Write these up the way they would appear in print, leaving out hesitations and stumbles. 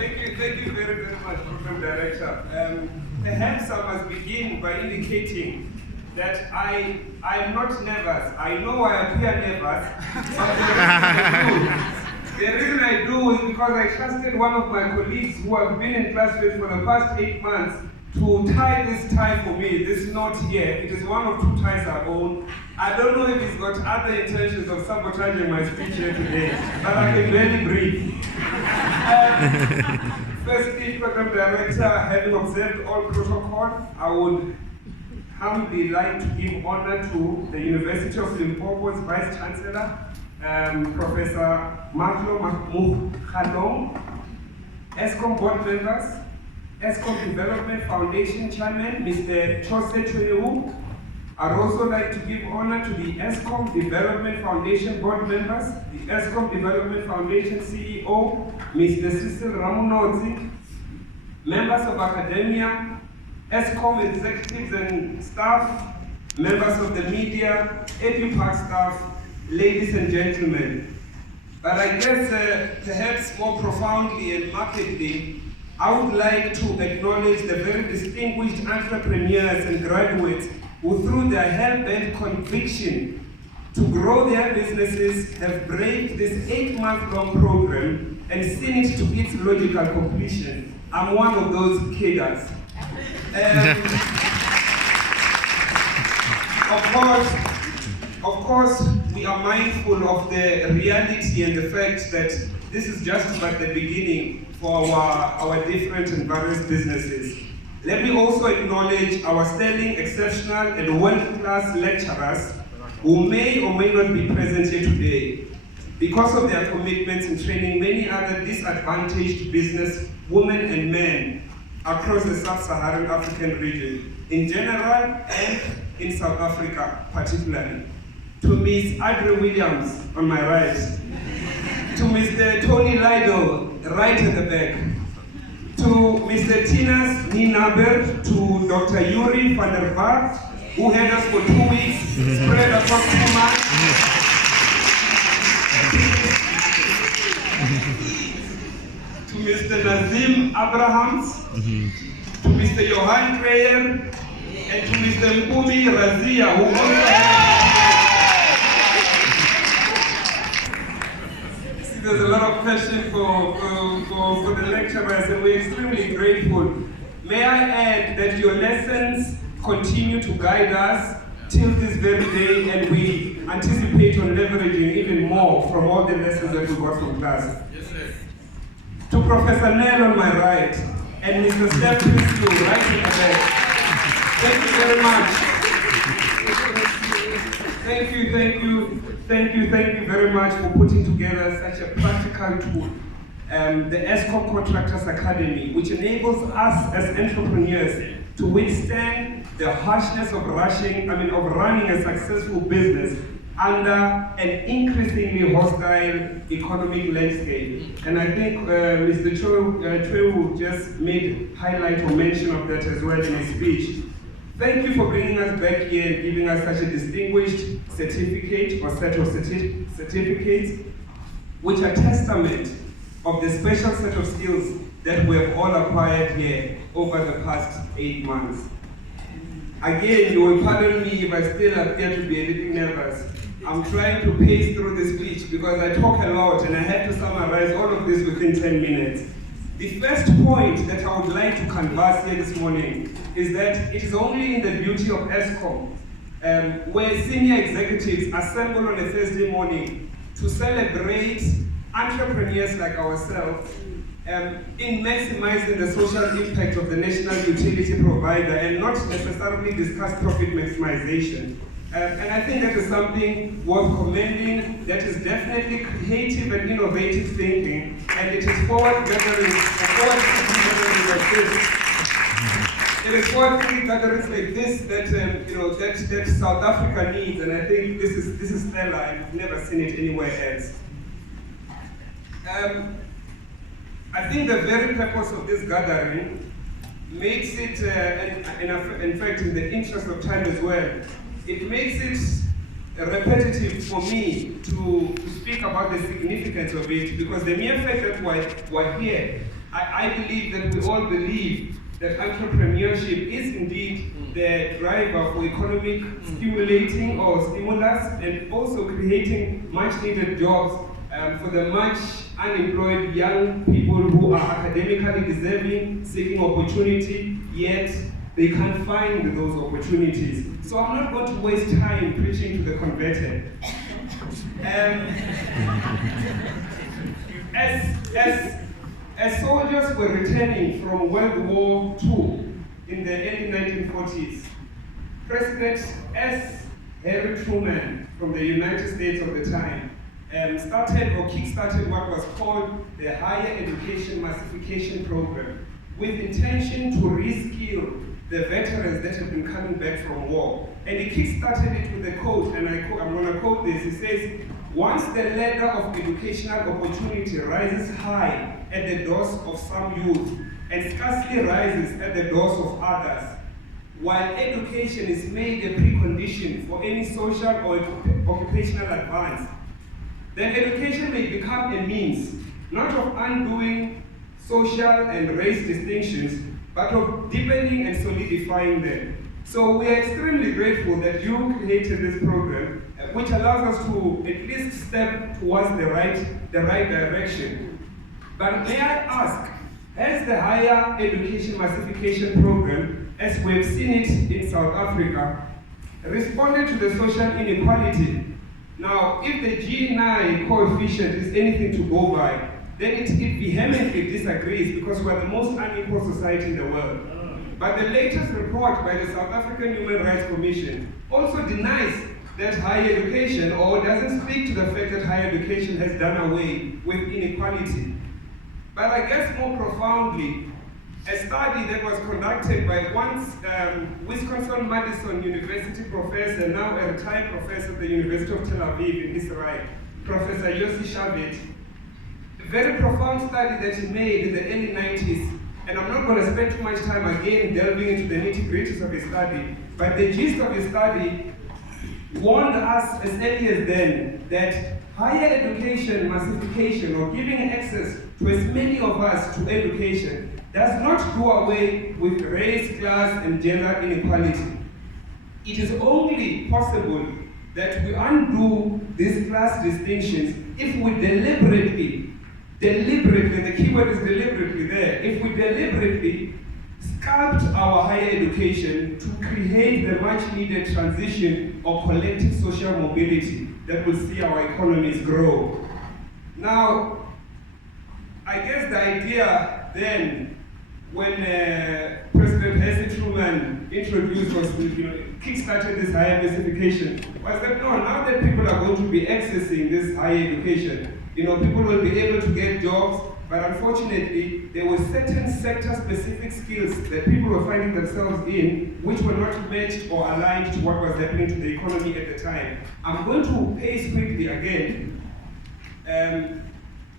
Thank you very, very much, Program Director. Perhaps I must begin by indicating that I am not nervous. I know I appear nervous, but the reason I do is because I trusted one of my colleagues who have been in class with for the past 8 months to tie this tie for me, this knot here. It is one of 2 ties I own. I don't know if he's got other intentions of sabotaging my speech here today, but I can barely breathe. Firstly, Program Director, having observed all protocol, I would humbly like to give honor to the University of Limpopo's Vice Chancellor, Professor Maklo Mahmoud, ESKOM board members, ESKOM Development Foundation Chairman, Mr. Chose Chuyeu. I'd also like to give honor to the ESKOM Development Foundation board members, the ESKOM Development Foundation CEO, Mr. Cecil Ramunodzi, members of academia, ESKOM executives and staff, members of the media, EduPark staff, ladies and gentlemen. But I guess perhaps more profoundly and markedly, I would like to acknowledge the very distinguished entrepreneurs and graduates who, through their hell-bent conviction to grow their businesses, have braved this 8-month-long program and seen it to its logical completion. I'm one of those cadres. Of course, we are mindful of the reality and the fact that this is just but the beginning for our different and various businesses. Let me also acknowledge our sterling, exceptional, and world-class lecturers who may or may not be present here today because of their commitments in training many other disadvantaged business women and men across the sub-Saharan African region in general and in South Africa particularly. To Ms. Adre Williams on my right, to Mr. Tony Lido right at the back, to Mr. Tinas Ninaber, to Dr. Yuri van der Vaart, who had us for 2 weeks, spread across 2 months. To Mr. Nazim Abrahams, to Mr. Johan Kreyer, and to Mr. Mpumi Razia, who also there's a lot of passion for the lecturers, and we're extremely grateful. May I add that your lessons continue to guide us till this very day, and we anticipate on leveraging even more from all the lessons that we got from class. Yes, sir. To Professor Nell on my right, and Mr. Steph Priestley right in the back, thank you very much. Thank you very much for putting together such a practical tool. The ESKOM Contractors Academy, which enables us as entrepreneurs to withstand the harshness of running a successful business under an increasingly hostile economic landscape. And I think Mr. Choi just made highlight or mention of that as well in his speech. Thank you for bringing us back here and giving us such a distinguished certificate or set of certificates, which are testament of the special set of skills that we have all acquired here over the past 8 months. Again, you will pardon me if I still appear to be a little nervous. I'm trying to pace through the speech because I talk a lot and I have to summarize all of this within 10 minutes. The first point that I would like to canvass here this morning is that it is only in the beauty of ESKOM where senior executives assemble on a Thursday morning to celebrate entrepreneurs like ourselves in maximizing the social impact of the national utility provider and not necessarily discuss profit maximization. And I think that is something worth commending. That is definitely creative and innovative thinking, and it is forward-gathering like this. It is forward-thinking gatherings like this that South Africa needs, and I think this is stellar. I've never seen it anywhere else. I think the very purpose of this gathering makes it, in fact, in the interest of time as well, it makes it repetitive for me to speak about the significance of it, because the mere fact that we're here I believe that we all believe that entrepreneurship is indeed the driver for economic stimulating or stimulus, and also creating much needed jobs for the much unemployed young people who are academically deserving, seeking opportunity, yet they can't find those opportunities. So I'm not going to waste time preaching to the converted. As soldiers were returning from World War II in the early 1940s, President S. Harry Truman from the United States of the time kickstarted what was called the Higher Education Massification Program, with intention to reskill the veterans that had been coming back from war. And he kickstarted it with a quote, and I'm going to quote this. He says, "Once the ladder of educational opportunity rises high at the doors of some youth and scarcely rises at the doors of others, while education is made a precondition for any social or occupational advance, then education may become a means, not of undoing social and race distinctions, but of deepening and solidifying them." So we are extremely grateful that you created this program, which allows us to at least step towards the right direction. But may I ask, has the Higher Education Massification Program, as we have seen it in South Africa, responded to the social inequality? Now, if the G9 coefficient is anything to go by, then it vehemently disagrees, because we are the most unequal society in the world. But the latest report by the South African Human Rights Commission also denies that higher education, or doesn't speak to the fact that higher education has done away with inequality. But I guess more profoundly, a study that was conducted by once Wisconsin-Madison University professor, now a retired professor at the University of Tel Aviv in Israel, Professor Yossi Shavit, a very profound study that he made in the early 90s, and I'm not going to spend too much time again delving into the nitty-gritties of his study, but the gist of his study warned us as early as then that higher education massification, or giving access to as many of us to education, does not do away with race, class, and gender inequality. It is only possible that we undo these class distinctions if we deliberately, the keyword is deliberately there, if we deliberately sculpt our higher education to create the much needed transition of collective social mobility that will see our economies grow. Now, I guess the idea then, when President Harry Truman introduced or kickstarted this higher massification, was that no, now that people are going to be accessing this higher education, people will be able to get jobs, but unfortunately, there were certain sector-specific skills that people were finding themselves in, which were not matched or aligned to what was happening to the economy at the time. I'm going to pace quickly again,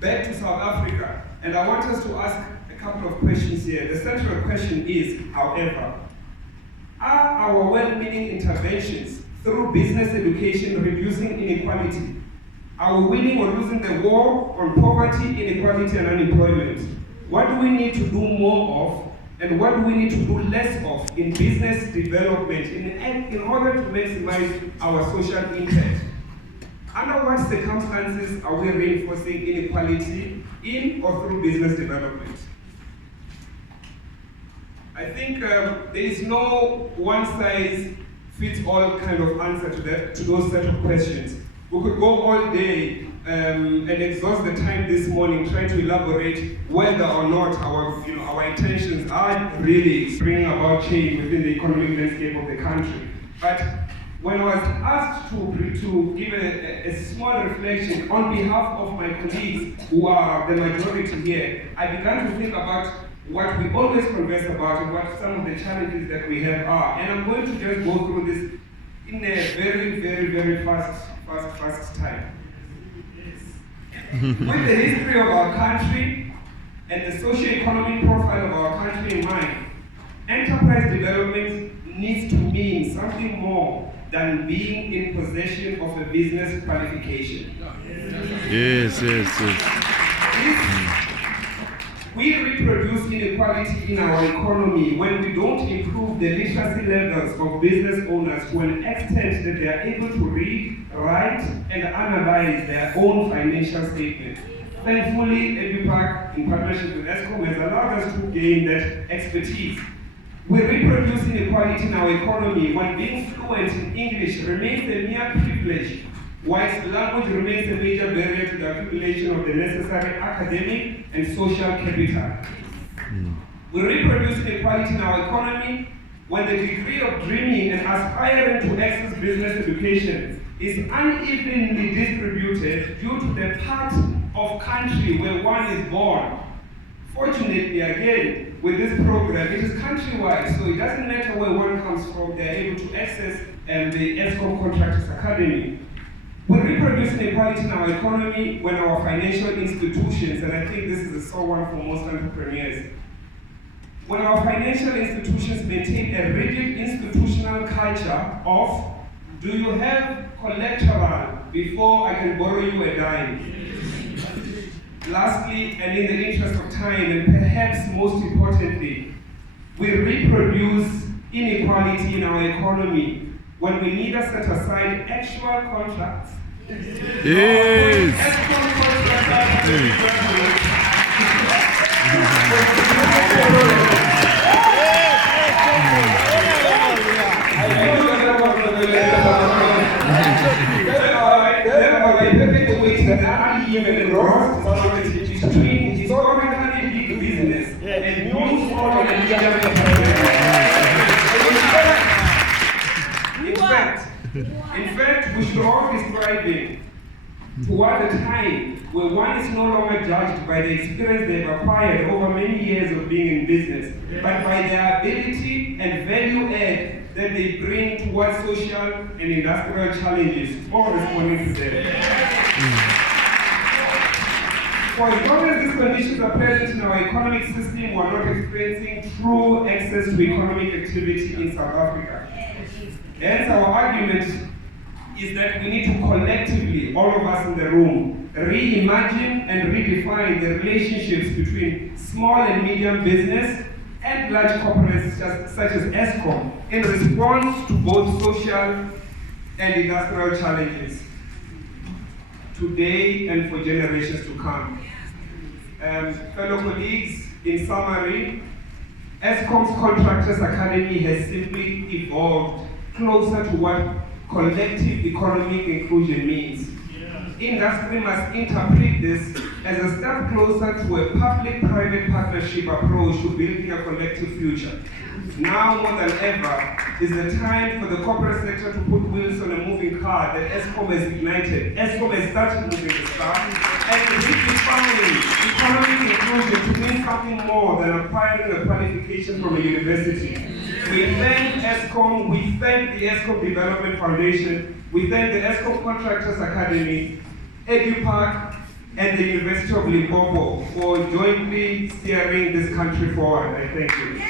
back to South Africa, and I want us to ask a couple of questions here. The central question is, however, are our well-meaning interventions through business education reducing inequality? Are we winning or losing the war on poverty, inequality, and unemployment? What do we need to do more of, and what do we need to do less of in business development in order to maximize our social impact? Under what circumstances are we reinforcing inequality in or through business development? I think there is no one-size-fits-all kind of answer to those set of questions. We could go all day and exhaust the time this morning trying to elaborate whether or not our intentions are really bringing about change within the economic landscape of the country. But when I was asked to give a small reflection on behalf of my colleagues who are the majority here, I began to think about what we always converse about and what some of the challenges that we have are. And I'm going to just go through this in a very, very, very fast time. With the history of our country and the socio-economic profile of our country in mind, enterprise development needs to mean something more than being in possession of a business qualification. Yes. We reproduce inequality in our economy when we don't improve the literacy levels of business owners to an extent that they are able to read, write, and analyze their own financial statement. Thankfully, EduPark, in partnership with ESKOM, has allowed us to gain that expertise. We reproduce inequality in our economy when being fluent in English remains a mere privilege, whilst language remains a major barrier to the accumulation of the necessary academic and social capital. We reproduce inequality in our economy when the degree of dreaming and aspiring to access business education is unevenly distributed due to the part of country where one is born. Fortunately, again, with this program, it is countrywide, so it doesn't matter where one comes from, they're able to access the ESKOM Contractors Academy. We reproduce inequality in our economy when our financial institutions, and I think this is a sore one for most entrepreneurs, when our financial institutions maintain a rigid institutional culture of, do you have collateral before I can borrow you a dime? Lastly, and in the interest of time, and perhaps most importantly, we reproduce inequality in our economy when we neither set aside actual contracts. Yes. Between historically big business and new small and medium enterprises. In fact, we should all be striving toward a time where one is no longer judged by the experience they've acquired over many years of being in business, but by their ability and value add that they bring towards social and industrial challenges or responding to them. For as long as these conditions are present in our economic system, we are not experiencing true access to economic activity in South Africa. Hence, our argument is that we need to collectively, all of us in the room, reimagine and redefine the relationships between small and medium business and large corporates such as ESKOM in response to both social and industrial challenges today and for generations to come. Fellow colleagues, in summary, ESKOM's Contractors Academy has simply evolved closer to what collective economic inclusion means. Industry must interpret this as a step closer to a public-private partnership approach to building a collective future. Now more than ever is the time for the corporate sector to put wheels on a moving car that ESKOM has ignited. ESKOM has started moving the car and redefining economic inclusion to mean something more than acquiring a qualification from a university. We thank ESKOM, we thank the ESKOM Development Foundation, we thank the ESKOM Contractors Academy, EduPark, and the University of Limpopo for jointly steering this country forward. I thank you.